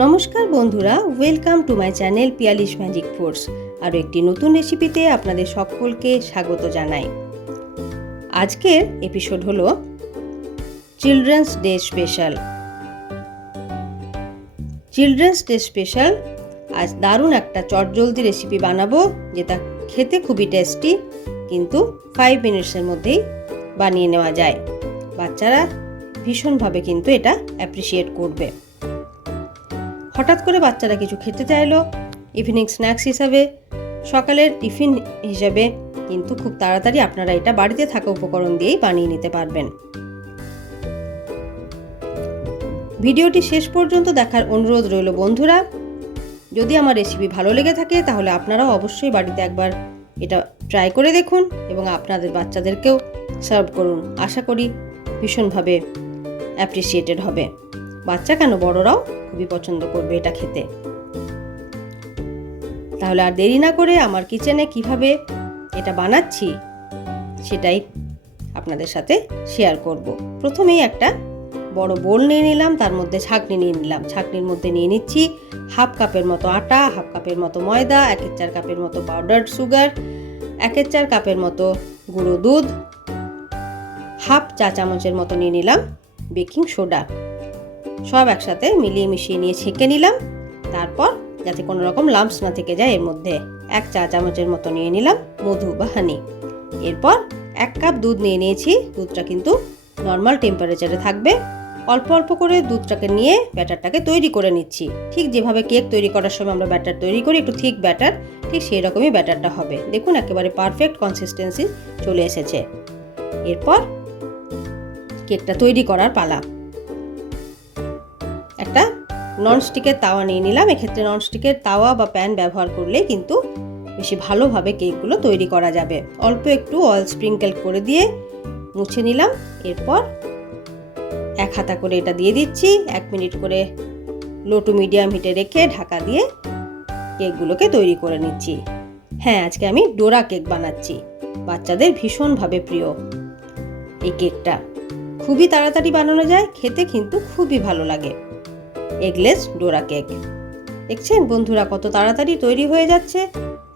নমস্কার বন্ধুরা, welcome to my channel Piyali's magic force. আরও একটি নতুন রেসিপিতে আপনাদের সকলকে স্বাগত জানাই। আজকের এপিসোড হলো children's day special. Children's day special আজ দারুণ একটা চটজলদি রেসিপি বানাবো, যেটা খেতে খুবই টেস্টি, কিন্তু 5 মিনিটসের মধ্যেই বানিয়ে নেওয়া যায়। বাচ্চারা ভীষণভাবে কিন্তু এটা অ্যাপ্রিসিয়েট করবে। হঠাৎ করে বাচ্চারা কিছু খেতে চাইলো, ইভিনিং স্ন্যাক্স হিসাবে, সকালের টিফিন হিসাবে, কিন্তু খুব তাড়াতাড়ি আপনারা এটা বাড়িতে থাকা উপকরণ দিয়েই বানিয়ে নিতে পারবেন। ভিডিওটি শেষ পর্যন্ত দেখার অনুরোধ রইল বন্ধুরা। যদি আমার রেসিপি ভালো লেগে থাকে তাহলে আপনারাও অবশ্যই বাড়িতে একবার এটা ট্রাই করে দেখুন এবং আপনাদের বাচ্চাদেরকেও সার্ভ করুন। আশা করি ভীষণভাবে অ্যাপ্রিসিয়েটেড হবে। বাচ্চা কেন, বড়রাও খুবই পছন্দ করবে এটা খেতে। তাহলে আর দেরি না করে আমার কিচেনে কিভাবে এটা বানাচ্ছি সেটাই আপনাদের সাথে শেয়ার করব। প্রথমেই একটা বড় বোল নিয়ে নিলাম, তার মধ্যে ছাঁকনি নিয়ে নিলাম। ছাঁকনির মধ্যে নিয়ে নিচ্ছি 1/2 কাপের মতো আটা, 1/2 কাপের মতো ময়দা, 1/4 কাপের মতো পাউডার্ড সুগার, 1/4 কাপের মতো গুঁড়ো দুধ, 1/2 চা চামচের মতো নিয়ে নিলাম বেকিং সোডা। সব একসাথে মিলিয়ে মিশিয়ে নিয়ে ছেঁকে নিলাম। তারপর যাতে কোনো রকম লাম্পস না থেকে যায়, এর মধ্যে 1 চা চামচের মতো নিয়ে নিলাম মধু বা হানি। এরপর 1 কাপ দুধ নিয়ে নিয়েছি। দুধটা কিন্তু নর্মাল টেম্পারেচারে থাকবে। অল্প অল্প করে দুধটাকে নিয়ে ব্যাটারটাকে তৈরি করে নিচ্ছি। ঠিক যেভাবে কেক তৈরি করার সময় আমরা ব্যাটার তৈরি করি, একটু থিক ব্যাটার, ঠিক সেই রকমই ব্যাটারটা হবে। দেখুন একেবারে পারফেক্ট কনসিস্টেন্সি চলে এসেছে। এরপর কেকটা তৈরি করার পালা। একটা ননস্টিকের তাওয়া নিয়ে নিলাম। এক্ষেত্রে ননস্টিকের তাওয়া বা প্যান ব্যবহার করলে কিন্তু বেশি ভালোভাবে কেকগুলো তৈরি করা যাবে। অল্প একটু অয়েল স্প্রিঙ্কেল করে দিয়ে মুছে নিলাম। এরপর 1 হাতা করে এটা দিয়ে দিচ্ছি। 1 মিনিট করে লো টু মিডিয়াম হিটে রেখে ঢাকা দিয়ে কেকগুলোকে তৈরি করে নিচ্ছি। হ্যাঁ, আজকে আমি ডোরা কেক বানাচ্ছি। বাচ্চাদের ভীষণভাবে প্রিয় এই কেকটা। খুবই তাড়াতাড়ি বানানো যায়, খেতে কিন্তু খুবই ভালো লাগে। এগলেস ডোরা কেক। দেখছেন বন্ধুরা কত তাড়াতাড়ি তৈরি হয়ে যাচ্ছে।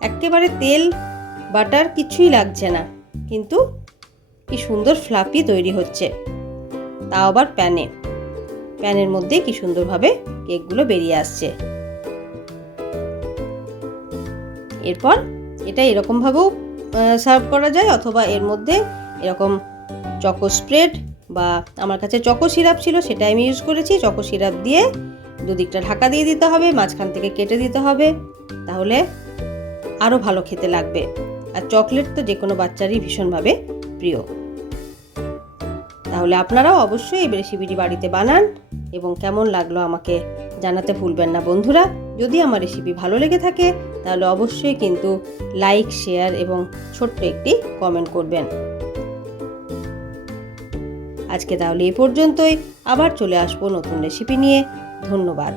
একেবারে তেল বাটার কিছুই লাগছে না, কিন্তু কি সুন্দর ফ্লাফি তৈরি হচ্ছে, তাও আবার প্যানের মধ্যে কি সুন্দরভাবে কেকগুলো বেরিয়ে আসছে। এরপর এটা এরকমভাবেও সার্ভ করা যায়, অথবা এর মধ্যে এরকম চকো স্প্রেড বা আমার কাছে চকো সিরাপ ছিল, সেটা আমি ইউজ করেছি। চকো সিরাপ দিয়ে দুদিকটা ঢাকা দিয়ে দিতে হবে, মাঝখান থেকে কেটে দিতে হবে, তাহলে আরও ভালো খেতে লাগবে। আর চকলেট তো যে কোনো বাচ্চারই ভীষণভাবে প্রিয়। তাহলে আপনারাও অবশ্যই এই রেসিপিটি বাড়িতে বানান এবং কেমন লাগলো আমাকে জানাতে ভুলবেন না বন্ধুরা। যদি আমার রেসিপি ভালো লেগে থাকে তাহলে অবশ্যই কিন্তু লাইক, শেয়ার এবং ছোট্ট একটি কমেন্ট করবেন। আজকে তাহলে এই পর্যন্তই। আবার চলে আসবো নতুন রেসিপি নিয়ে। ধন্যবাদ।